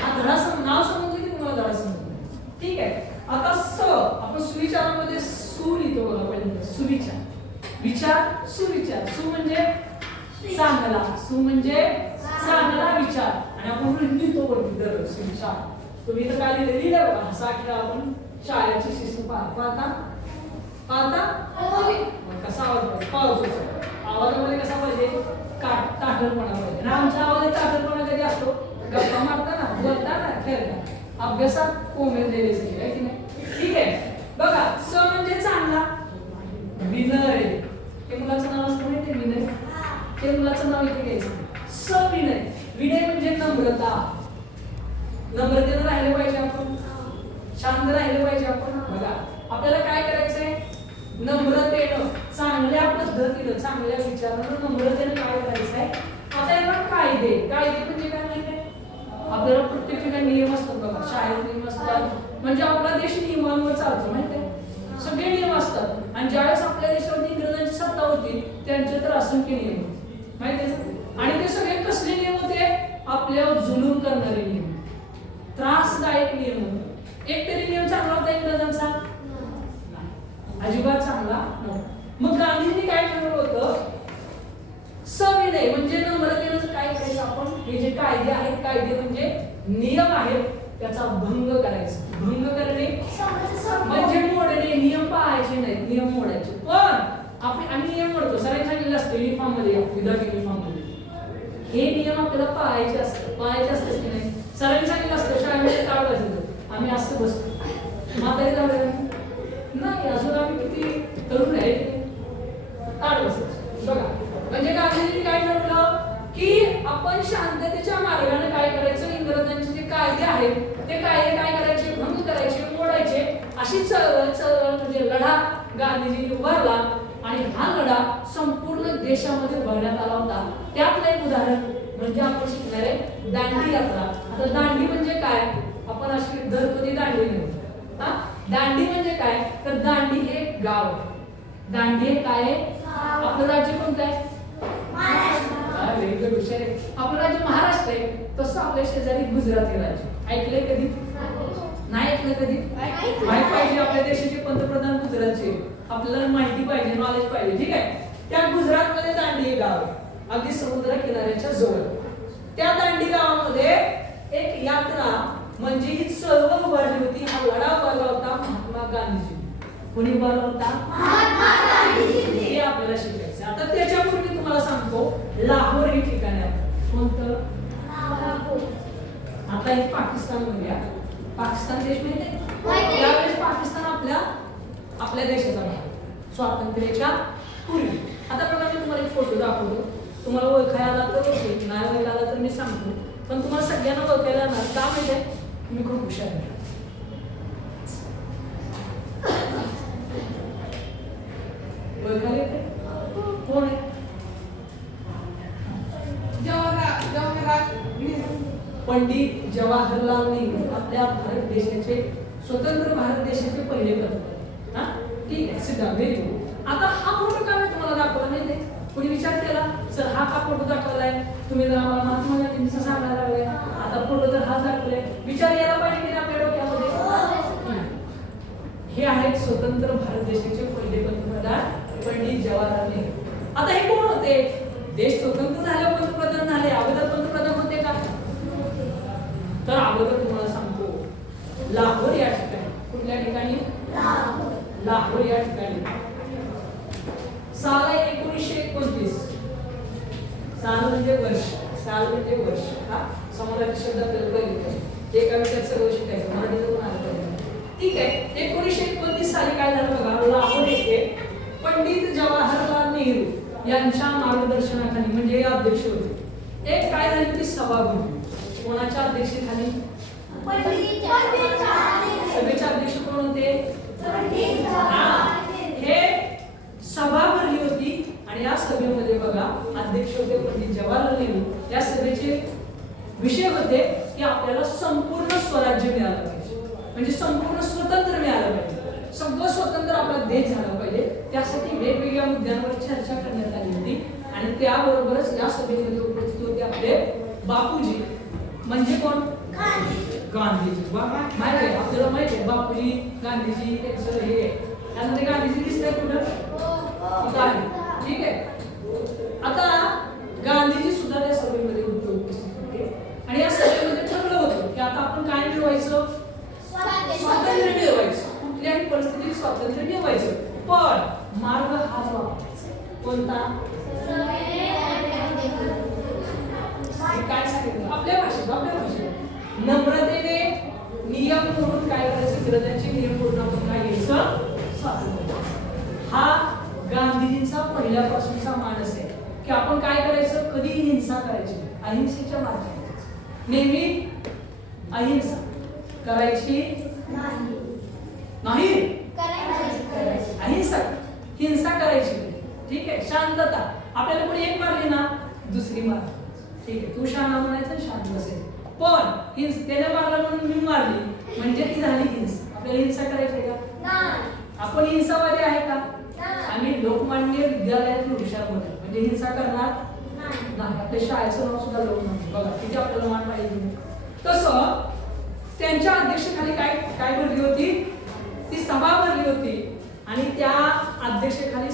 हा धडा नाव समजलं की तुम्हाला धडा समजलं ठीक आहे? आता स आपण सुविचारामध्ये सु लिहितो बघा पहिल्यांदा. सुविचार. विचार सुविचार. सु म्हणजे चांगला सु म्हणजे चांगला विचार. आणि आपण लिहितो दररोज सुविचार तुम्ही इथं काय लिहिलं लिहिलं बघा. असा खेळ आपण शाळेची शिस्त पाहता. पाहता? कसा आवाज पावसाचा आवाजामध्ये कसा पाहिजे? काट ताठरपणा पाहिजे. आणि आमच्या आवाजात ताठरपणा कधी असतो? गप्पा मारताना बोलताना खेळताना अभ्यासात कोमेल दिले आहे की नाही? ठीक आहे. बघा स म्हणजे चांगला. विनय हे मुलाचं नाव असतं माहिती विनय? ते मुलाचं नाव इथे घ्यायचं. स विनय. विनय म्हणजे नम्रता. नम्रतेनं राहिलं पाहिजे आपण. शांत राहिलं पाहिजे आपण. बघा आपल्याला काय करायचंय नम्रतेनं चांगल्या पद्धतीनं चांगल्या विचारानं नम्रतेनं काय करायचंय आता याला कायदे. कायदे म्हणजे काय? आपल्याला प्रत्येक ठिकाणी नियम असतो बघा. शाळेत नियम असतात. म्हणजे आपला देश नियमांवर चालतो माहिती आहे? सगळे नियम असतात. आणि ज्यावेळेस आपल्या देशावरती इंग्रजांची सत्ता होती त्यांचे तर असंख्य नियम होते. माहिती आणि ते सगळे कसले नियम होते? आपल्यावर जुलूम करणारे नियम. त्रासदायक नियम होते. एक तरी नियम चांगला होता इंग्रजांचा? अजिबात चांगला मग गांधींनी काय ठरवलं होतं? सविनय म्हणजे नम्रतेनं काय करायचं आपण? हे जे कायदे आहेत कायदे नियम आहेत त्याचा भंग करायचा. भंग करणे म्हणजे मोडणे. नियम पाळायचे नाहीत नियम मोडायचे. पण आपण आम्ही नियम मोडतो. सरांनी सांगितलं असतं युनिफॉर्ममध्ये विदाउट युनिफॉर्ममध्ये हे नियम आपल्याला पाळायचे असतात. पाळायचे असतात की नाही? सरांनी सांगितलं असतं शाळेमध्ये काय बसायचं आम्ही असं बसतो. म्हातारी झालं नाही अजून आम्ही किती तरुण आहे. ताट बसायचं बघा. म्हणजे गांधीजींनी काय ठरवलं? की आपण शांततेच्या मार्गाने काय करायचं इंग्रजांचे जे कायदे आहेत ते कायदे काय करायचे भंग करायचे मोडायचे अशी चळवळ चळवळ म्हणजे लढा गांधीजींनी उभारला आणि हा लढा संपूर्ण देशामध्ये उभारण्यात आला होता. त्यातलं एक उदाहरण म्हणजे आपण शिकणार आहे दांडी यात्रा. आता दांडी म्हणजे काय? आपण अशी दरपदी दांडी घेऊ. हा? दांडी म्हणजे काय? तर दांडी हे गाव. आहे दांडी हे काय आहे? आपलं राज्य कोणतं आहे. आपलं राज्य महाराष्ट्र आहे. तसं आपल्या शेजारी गुजरात राज्य. ऐकलंय कधी? नाही ऐकलं कधी? माहीत पाहिजे आपल्या देशाचे पंतप्रधान गुजरातचे. आपल्याला माहिती पाहिजे नॉलेज पाहिजे ठीक आहे? त्या गुजरात मध्ये दांडी हे गाव. अगदी समुद्र किनाऱ्याच्या जवळ. त्या दांडी गावामध्ये एक यात्रा म्हणजे ही चळवळ उभारली होती हा लढा उभारला होता महात्मा गांधीजी. कोणी उभारला होता? हे आपल्याला शिकायचं आता त्याच्यापूर्वी तुम्हाला सांगतो लाहोर हे ठिकाण आहे. कोणतं? आता हे पाकिस्तानमध्ये आहे. पाकिस्तान देश माहिती. त्यावेळेस पाकिस्तान आपल्या आपल्या देशाचा भाग स्वातंत्र्याच्या पूर्वी. आता बघा मी तुम्हाला एक फोटो दाखवतो. तुम्हाला ओळखायला आला तर ओळखेल नाही ओळखायला आला तर मी सांगतो. पण तुम्हाला सगळ्यांना ओळखायला येणार का आहे? तुम्ही खूप हुशार आहे ओळखायला येते कोण आहे जवाहरलाल जवाहरलाल नेहरू पंडित जवाहरलाल नेहरू आपल्या भारत देशाचे स्वतंत्र भारत देशाचे पहिले पंतप्रधान हा? ठीक आहे आता हा फोटो का मी तुम्हाला दाखवला नाही आहे? कोणी विचार केला? सर हा का फोटो दाखवलाय? तुम्ही जर आम्हाला महात्मा गांधींचा सांगायला लागलाय आता फोटो जर हा दाखवलाय विचार यायला पाहिजे की आपल्या डोक्यामध्ये हम्म. हे आहेत स्वतंत्र भारत देशाचे पहिले पंतप्रधान पंडित जवाहरलाल नेहरू आता हे कोण होते देश स्वतंत्र झाले पंतप्रधान झाले अगोदर पंतप्रधान होते का तर अगोदर तुम्हाला सांगतो. लाहोर या ठिकाणी. कुठल्या ठिकाणी? लाहोर या ठिकाणी. साल आहे एकोणीसशे एकोणतीस. साल म्हणजे वर्ष. साल म्हणजे वर्ष. हा? समाजाचे शब्दात ते एका विषयात सगळं शिकायचं मराठीचं पण ठीक आहे. एकोणीसशे एकोणतीस साली काय झालं बघा? लाहोर येथे पंडित जवाहरलाल नेहरू यांच्या मार्गदर्शनाखाली म्हणजे हे अध्यक्ष होते. एक काय झाली ती सभा भरली कोणाच्या अध्यक्षतेखाली सभेचे अध्यक्ष कोण होते? हा. हे सभा भरली होती आणि या सभेमध्ये बघा अध्यक्ष होते पंडित जवाहरलाल नेहरू. या सभेचे विषय होते की आपल्याला संपूर्ण स्वराज्य मिळालं पाहिजे. म्हणजे संपूर्ण स्वतंत्र मिळालं पाहिजे. सगळं स्वतंत्र आपला देश झाला पाहिजे. त्यासाठी वेगवेगळ्या मुद्द्यांवर चर्चा करण्यात आली होती. आणि त्याबरोबरच या सभेमध्ये उपस्थित होते आपले बापूजी. म्हणजे कोण? गांधीजी. वा माहिती आहे आपल्याला माहिती आहे बापूजी गांधीजी त्यांचं हे त्यामध्ये गांधीजी दिसतंय कुठं? ठीक आहे? आता गांधीजी सुद्धा त्या सभेमध्ये होते उपस्थित होते. आणि या सभेमध्ये ठरलं होतं की आता आपण काय मिळवायचं? स्वातंत्र्य. मिळवायचं. कुठल्याही परिस्थितीत स्वातंत्र्य मिळवायचं. पण मार्ग हाच वापरायचा कोणता हे काय सांगितलं आपल्या भाषेत आपल्या भाषेत नम्रतेने नियम करून काय करायचं? विरोधाचे नियम करून आपण काय घ्यायचं? स्वातंत्र्य. हा गांधीजींचा पहिल्यापासूनचा मानस आहे की आपण काय करायचं? कधीही हिंसा करायची. अहिंसेच्या मार्गाने. नेहमी अहिंसा करायची नाही. अहिंसा. हिंसा करायची नाही. ठीक आहे? शांतता. आपल्याला कोणी एक मारली ना? दुसरी मार ठीक आहे. तू शांत म्हणायचं शांत बसायचं. पण हिंस त्याने मारलं म्हणून मी मारली. म्हणजे ती झाली हिंसा. आपल्याला हिंसा करायची का? आपण हिंसावादी आहे का? आम्ही लोकमान्य विद्यालयात हुशार बनलो म्हणजे हिंसा करणार नाही. आपल्या शाळेचं नाव सुद्धा लोकमान्य बघा किती आपल्याला मान पाहिजे तसं त्यांच्या अध्यक्षतेखाली काय काय भरली होती? ती सभा भरली होती. आणि त्या अध्यक्षतेखाली